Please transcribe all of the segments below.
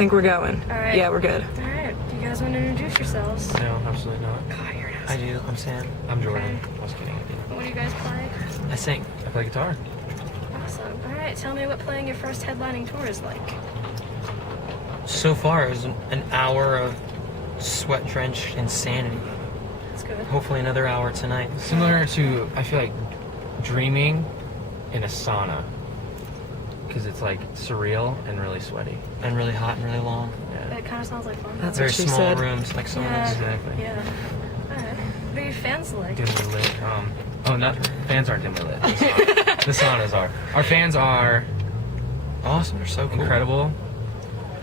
think we're going. All right. Yeah, we're good. All right. Do you guys want to introduce yourselves? No, absolutely not. God, you're I do. I'm Sam. I'm Jordan. Okay. I was kidding. What do you guys play? I sing. I play guitar. Awesome. All right. Tell me what playing your first headlining tour is like. So far, it was an hour of sweat-drenched insanity. That's good. Hopefully another hour tonight. Similar to, I feel like, dreaming in a sauna. Because it's like surreal and really sweaty. And really hot and really long. Yeah. It kind of sounds like fun. That's Very what she small said. rooms, like saunas. Yeah. Exactly. Yeah. All right. What are your fans like? Dimly lit. Fans aren't dimly lit. The saunas are. Our fans are Awesome. They're so cool. incredible.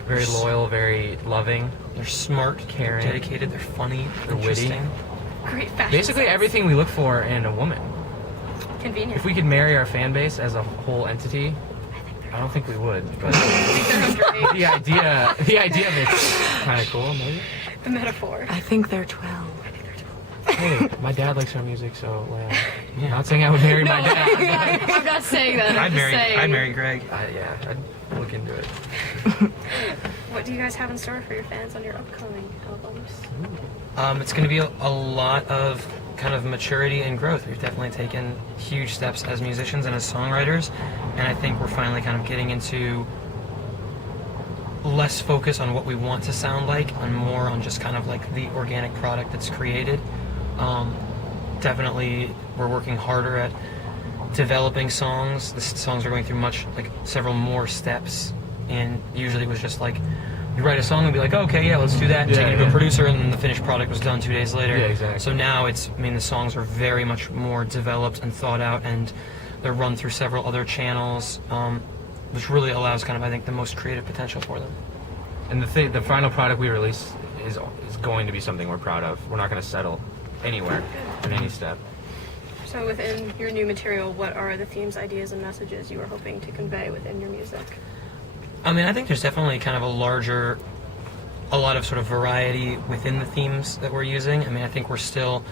Very loyal, very loving. They're smart, Caring. dedicated. They're funny. They're witty. interesting. Great fashion. Basically sense. everything we look for in a woman. Convenient. If we could marry our fan base as a whole entity, I don't think we would. But They're underage. the idea of it's kind of cool, maybe. The metaphor. I think they're 12. Hey, my dad likes our music, so I'm not saying I would marry my dad. I'm not saying that. I'm I'd just saying. marry Greg. I'd look into it. What do you guys have in store for your fans on your upcoming albums? It's going to be a lot of kind of maturity and growth. We've definitely taken huge steps as musicians and as songwriters, and I think we're finally kind of getting into less focus on what we want to sound like and more on just kind of like the organic product that's created. Definitely we're working harder at developing songs. The songs are going through several more steps, and usually it was just like you write a song and be like, oh, okay, yeah, let's do that, and take it to a producer, and then the finished product was done 2 days later. Yeah, exactly. So now the songs are very much more developed and thought out, and they're run through several other channels, which really allows kind of, I think, the most creative potential for them. And the final product we release is going to be something we're proud of. We're not going to settle anywhere in any step. So within your new material, what are the themes, ideas, and messages you are hoping to convey within your music? I mean, I think there's definitely kind of a lot of sort of variety within the themes that we're using. I mean, I think we're still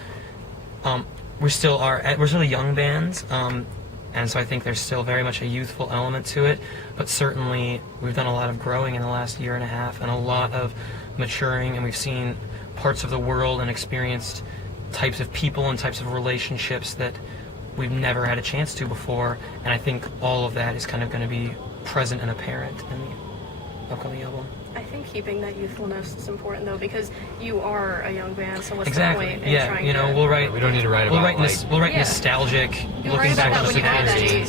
young bands, and so I think there's still very much a youthful element to it, but certainly we've done a lot of growing in the last year and a half and a lot of maturing, and we've seen parts of the world and experienced types of people and types of relationships that we've never had a chance to before, and I think all of that is kind of going to be present and apparent in the upcoming album. I think keeping that youthfulness is important, though, because you are a young band, so what's Exactly. the point in Yeah, trying you know, to... we'll write. We don't need to write We'll about write, we'll write Yeah. nostalgic, You'll looking write about back that on when you're at that age.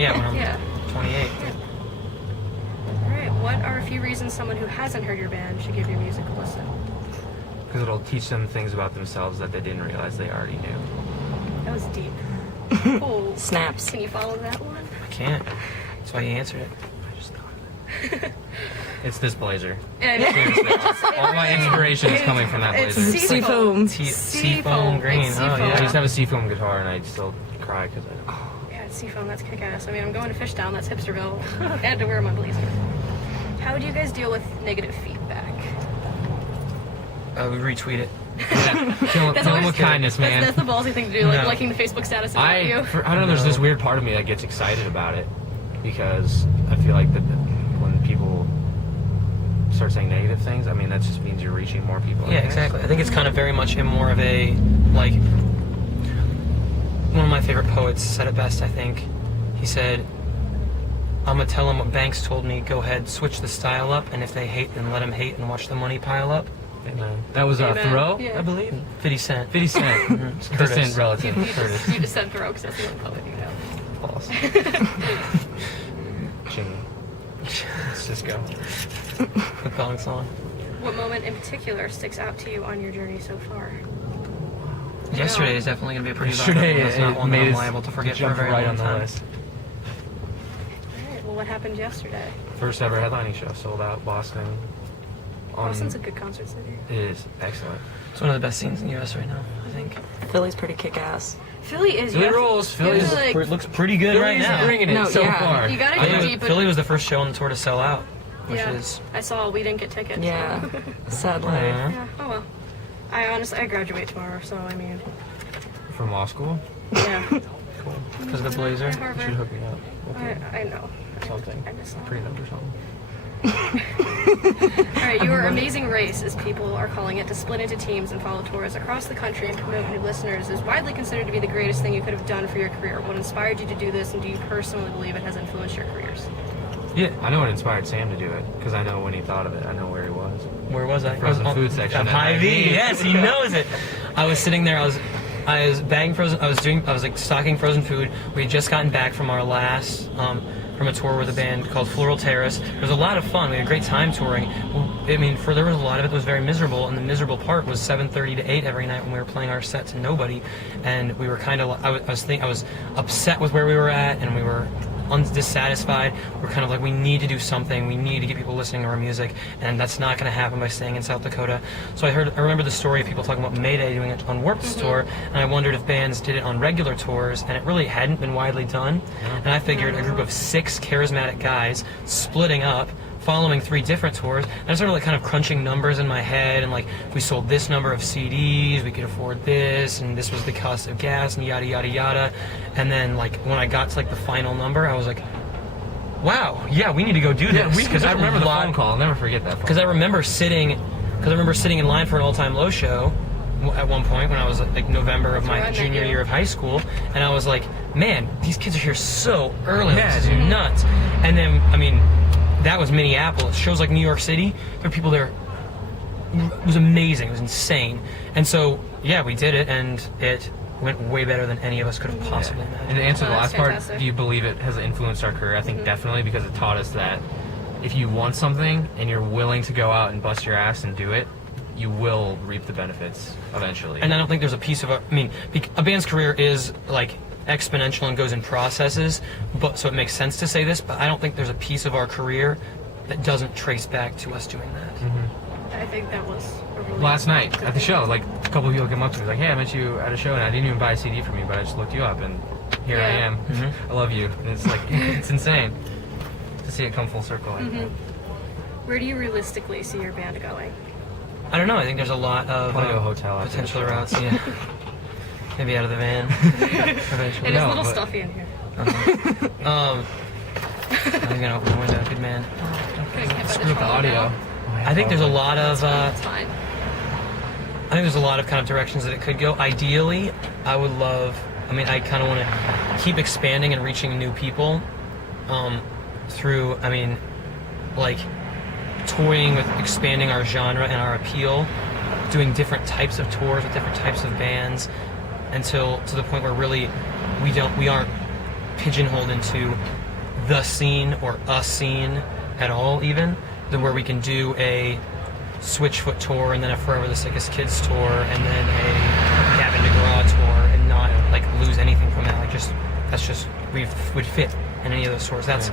Yeah, when I'm Yeah. 28. All right, what are a few reasons someone who hasn't heard your band should give your music a listen? Because it'll teach them things about themselves that they didn't realize they already knew. That was deep. Cool. Snaps. Can you follow that one? I can't. That's why you answered it. I just thought of it. It's this blazer. And All my inspiration is coming from that It's blazer. Seafoam. Seafoam green. It's Oh, seafoam. I yeah. just have a seafoam guitar and I still cry because Yeah, it's seafoam, that's kick-ass. I mean, I'm going to Fishtown, that's Hipsterville. I had to wear my blazer. How do you guys deal with negative feedback? We retweet it. kill them always with good. kindness, man. That's the ballsy thing to do, like No. liking the Facebook status about you. I don't know, there's this weird part of me that gets excited about it because I feel like that when people start saying negative things, I mean, that just means you're reaching more people. Yeah, exactly. I think it's kind of very much in more of a, like, one of my favorite poets said it best, I think. He said, I'm gonna tell them what Banks told me, go ahead, switch the style up, and if they hate, then let them hate and watch the money pile up. Amen. That was Amen. Thoreau, Yeah. I believe. 50 Cent. 50 Cent. It's Curtis. Distant relative. Curtis. You just said Thoreau because that's the only poet you know. False. Jimmy. Cisco. The Bong song. What moment in particular sticks out to you on your journey so far? Yesterday is definitely gonna be a pretty Yesterday, vibrant one. It's not one that I'm liable to forget for a jump very right long on the time. list. Alright, well, what happened yesterday? First ever headlining show, sold out, Boston. Boston's a good concert city. It is excellent. It's one of the best scenes in the US right now, I think. Philly's pretty kick-ass. Philly is... Philly you have to- rolls. you have to, Philly's like, It looks pretty good right Philly's now. bringing it No, so yeah. far. You gotta go deep. Philly was the first show on the tour to sell out, which Yeah, is... I saw we didn't get tickets. Yeah. Sad life. Yeah, oh well. I graduate tomorrow, so I mean, From law school? yeah. Cool. Because of the blazer. You should hook me up. I know. Something. I miss that. Prenup or something. right, your amazing race, as people are calling it, to split into teams and follow tours across the country and promote new listeners is widely considered to be the greatest thing you could have done for your career. What inspired you to do this, and do you personally believe it has influenced your careers? Yeah, I know what inspired Sam to do it because I know when he thought of it. I know where he was. Where was I? Frozen food section At at Hy-Vee. Hy-Vee. Yes, he knows it. I was sitting there. I was bagging frozen. I was like stocking frozen food. We had just gotten back from our last from a tour with a band called Floral Terrace. It was a lot of fun. We had a great time touring. I mean, there was a lot of it that was very miserable, and the miserable part was 7:30 to 8 every night when we were playing our set to nobody, and we were kind of. I was upset with where we were at, and we were dissatisfied. We're kind of like, we need to do something. We need to get people listening to our music, and that's not going to happen by staying in South Dakota. So I remember the story of people talking about Mayday doing it on Warped Tour, and I wondered if bands did it on regular tours, and it really hadn't been widely done. And I figured a group of 6 charismatic guys splitting up, following 3 different tours, and I started like kind of crunching numbers in my head, and like, we sold this number of CDs, we could afford this, and this was the cost of gas, and yada yada yada. And then like when I got to like the final number, I was like, wow, yeah, we need to go do this. Because I remember the phone call. I'll never forget that phone Because I remember sitting in line for an all-time low show at one point when I was like November of my junior year of high school, and I was like, man, these kids are here so early. Yeah, this is nuts. And then, I mean, that was Minneapolis. Shows like New York City, there were people there. It was amazing. It was insane. And so, yeah, we did it, and it went way better than any of us could have possibly imagined. And to answer the Oh, last that's part, fantastic. do you believe it has influenced our career? I think definitely, because it taught us that if you want something and you're willing to go out and bust your ass and do it, you will reap the benefits eventually. And I don't think there's a piece of a band's career is like exponential and goes in processes, but so it makes sense to say this, but I don't think there's a piece of our career that doesn't trace back to us doing that. I think that was a really Last night good at the thing. show, like a couple of people came up to me like, hey, I met you at a show and I didn't even buy a CD from you, but I just looked you up and here I Yeah. am. I love you. And it's like, it's insane to see it come full circle like that. Where do you realistically see your band going? I don't know, I think there's a lot of Wanna go hotel after potential the show. routes, yeah. Maybe out of the van. Eventually. It is a No, little but- stuffy in here. I'm gonna open the window, good man. Gonna get by Screw up the trolley audio. now. I think there's a lot of It's fine. I think there's a lot of kind of directions that it could go. Ideally, I would love, I kind of want to keep expanding and reaching new people through, like toying with expanding our genre and our appeal, doing different types of tours with different types of bands until to the point where really we aren't pigeonholed into the scene or a scene at all, even where we can do a Switchfoot tour and then a Forever the Sickest Kids tour and then a Cabin de Gras tour and not like lose anything from that. Like that's just we would fit in any of those tours. That's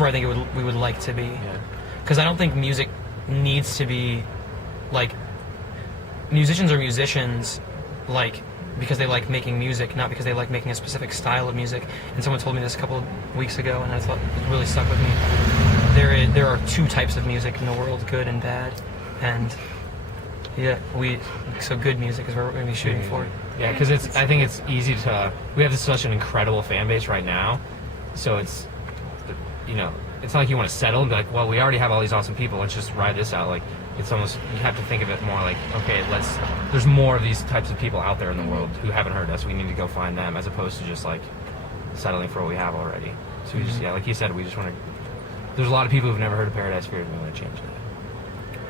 where I think we would like to be. Because I don't think music needs to be like musicians are musicians like because they like making music, not because they like making a specific style of music. And someone told me this a couple of weeks ago, and I thought it really stuck with me. There are 2 types of music in the world, good and bad. And yeah, so good music is what we're going to be shooting for. Yeah, because I think it's easy to. We have such an incredible fan base right now, so it's not like you want to settle and be like, well, we already have all these awesome people. Let's just ride this out. Like it's almost you have to think of it more like, okay, there's more of these types of people out there in the world who haven't heard us. We need to go find them, as opposed to just like settling for what we have already. So we just like you said, we just want to. There's a lot of people who've never heard of Paradise Fear, and we want to change that.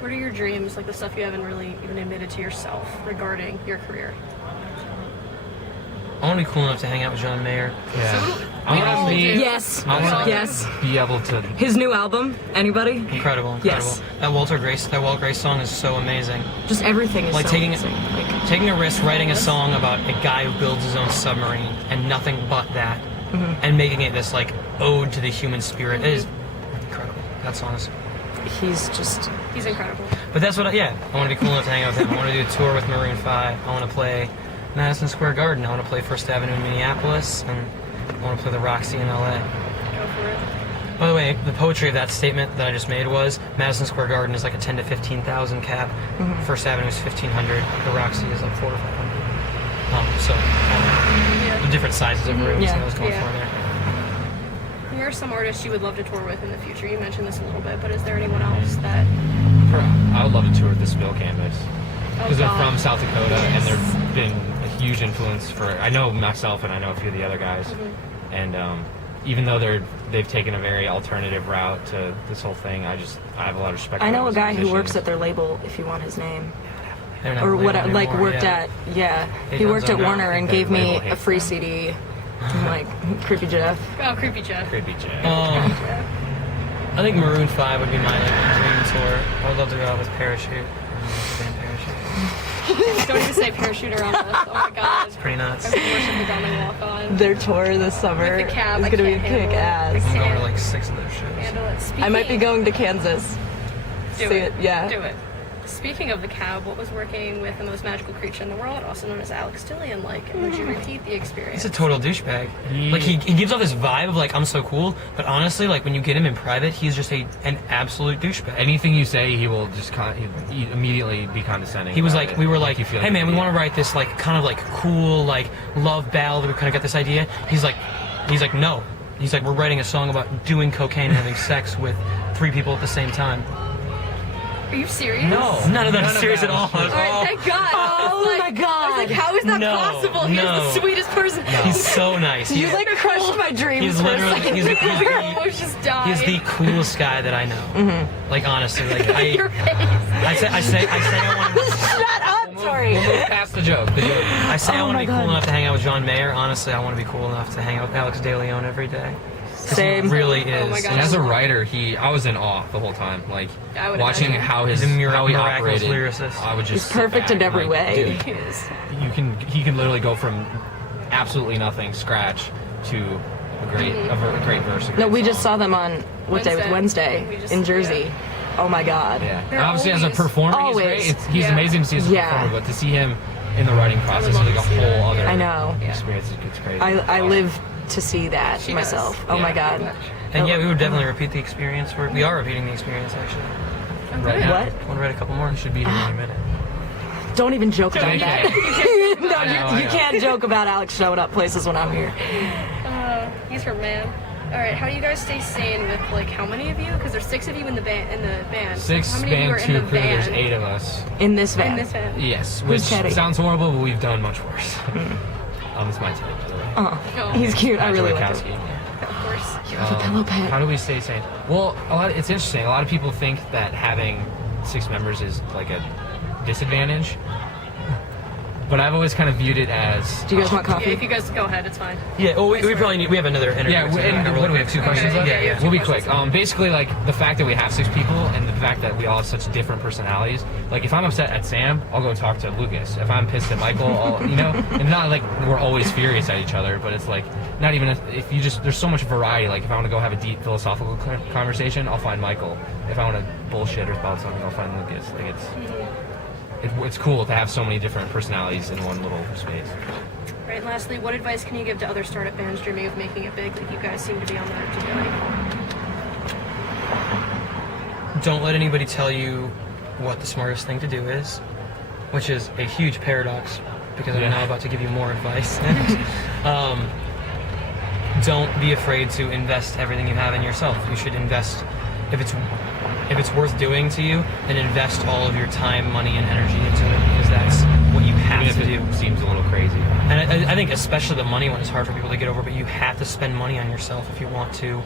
What are your dreams, like the stuff you haven't really even admitted to yourself regarding your career? I want to be cool enough to hang out with John Mayer. Yeah. We all do. Yes. I want to Yes. be able to. His new album. Anybody? Incredible. Yes. That Walt Grace song is so amazing. Just everything is Like so taking amazing. Like, taking a risk, writing a song about a guy who builds his own submarine and nothing but that, and making it this like ode to the human spirit. It is incredible. That song is. He's incredible. But that's what I want to be cool enough to hang out with him. I want to do a tour with Maroon 5. I want to play Madison Square Garden. I want to play First Avenue in Minneapolis, and I want to play the Roxy in LA. Go for it. By the way, the poetry of that statement that I just made was Madison Square Garden is like a 10 to 15,000 cap. First Avenue is 1,500. The Roxy is like 400 to 500. The different sizes of rooms that I was going for there. Who are some artists you would love to tour with in the future? You mentioned this a little bit, but is there anyone else that... I would love to tour with the Spill Canvas because they're God. from South Dakota and they've been a huge influence for. I know myself and I know a few of the other guys, and even though they've taken a very alternative route to this whole thing, I have a lot of respect. I for know a those guy who musicians. works at their label. If you want his name, They don't have or a what? label Like anymore, worked yeah. at. Yeah, They he done worked at zoned out. Warner and The gave me label a hates free them. CD. I'm like Creepy Jeff. Oh, creepy Jeff. Creepy Jay. I think Maroon 5 would be my dream tour. I would love to go out with Parachute. Band Parachute. Don't even say parachute around us. Oh my god. It's pretty nuts. I'm worship the ground they walk on. Their tour this summer With the cab, is I gonna be can't handle kick it. ass. I'm going to like 6 of those shows. Handle it. Speaking, I might be going to Kansas. Do See it. Yeah. Do it. Speaking of the cab, what was working with the most magical creature in the world, also known as Alex Dillian, like, and would you repeat the experience? He's a total douchebag. Like he gives off this vibe of like I'm so cool, but honestly, like when you get him in private, he's just an absolute douchebag. Anything you say, he will just he immediately be condescending. He was about like, it. we were like, You feel hey man, we yeah. want to write this like kind of like cool like love ballad. We kind of got this idea. He's like, no. He's like, we're writing a song about doing cocaine and having sex with 3 people at the same time. Are you serious? No, None of that is serious that at all. was true. All right, thank God. Oh my I was god! like, how is that No, possible? He no. is the sweetest person. He's so nice. You He's, like crushed my dreams he's for a literally second. he's I almost just died. he's the coolest guy that I know. Like honestly, like Your face. I say I want to. Shut up, Tori. We'll move past the joke. I say I Oh want to my be God. cool enough to hang out with John Mayer. Honestly, I want to be cool enough to hang out with Alex De Leon every day. 'Cause Same. He really is. Oh my God. And as a writer, I was in awe the whole time. Like I would watching imagine. how He's a how he miraculous operated. lyricist. I would just He's sit perfect back in every and, way. Dude, He is. he can literally go from absolutely nothing scratch to a great verse. a No, great we just song. saw them on what day was Wednesday We just- in Jersey. Oh my god. Yeah, They're and obviously as a always- performer, always. he's Yeah. amazing to see as a Yeah. performer, but to see him in the writing process is love like to a see whole that, other yeah. I know. experience. It's crazy. I live to see that She myself. does. Oh my Yeah. god. And yeah, we would definitely repeat the experience. We are repeating the experience actually. Oh, Right good. now. What? I want to write a couple more. You should be here any minute. Don't even joke about Don't that. even. No, I know. you can't joke about Alex showing up places when I'm here. He's her man. All right, how do you guys stay sane with like how many of you? Because there's 6 of you in the band. Six How many band, of you 2 are in the crew. There's van? 8 of us. In this In van. this van. Yes, Who's which Teddy? sounds horrible, but we've done much worse. It's my Teddy, by the way. Oh, Oh. he's cute. I really like Wachowski. him. Of course. You have a pillow pet. How do we stay sane? Well, it's interesting. A lot of people think that having 6 members is like a disadvantage, but I've always kind of viewed it as. Do you guys want Yeah, coffee? if you guys go ahead, it's fine. Yeah. Well, we probably need. We have another interview. Yeah, so we're not and gonna what do we really have? 2 get questions Okay, left? yeah, you have We'll be 2 quick. questions. Basically, like the fact that we have 6 people and the fact that we all have such different personalities. Like, if I'm upset at Sam, I'll go talk to Lucas. If I'm pissed at Michael, and not like we're always furious at each other, but it's like not even if you just there's so much variety. Like, if I want to go have a deep philosophical conversation, I'll find Michael. If I want to bullshit or about something, I'll find Lucas. Like it's cool to have so many different personalities in one little space. Right, and lastly, what advice can you give to other startup bands dreaming of making it big like you guys seem to be on the road to doing? Don't let anybody tell you what the smartest thing to do is, which is a huge paradox because I'm Yeah. now about to give you more advice. Don't be afraid to invest everything you have in yourself. You should invest if it's worth doing to you, then invest all of your time, money, and energy into it because that's what you have Even to if do. it seems a little crazy. And I think especially the money one is hard for people to get over, but you have to spend money on yourself if you want to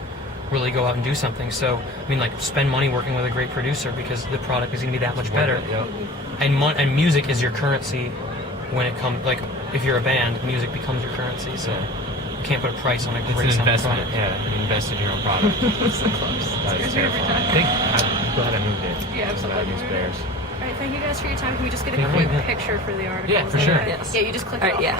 really go out and do something. So, I mean, like, spend money working with a great producer because the product is going to be that much better. Yep. And music is your currency when it comes, like, if you're a band, music becomes your currency. So you can't put a price on a It's great an sounding investment. product. Yeah, you invest in your own product. So close. That is terrifying. I'm glad I moved it. Yeah, absolutely. Bad news bears. All right, thank you guys for your time. Can we just get a Yeah, quick yeah. picture for the article? Yeah, Is for that sure. okay? Yes. Yeah, you just click All it right, off. yeah.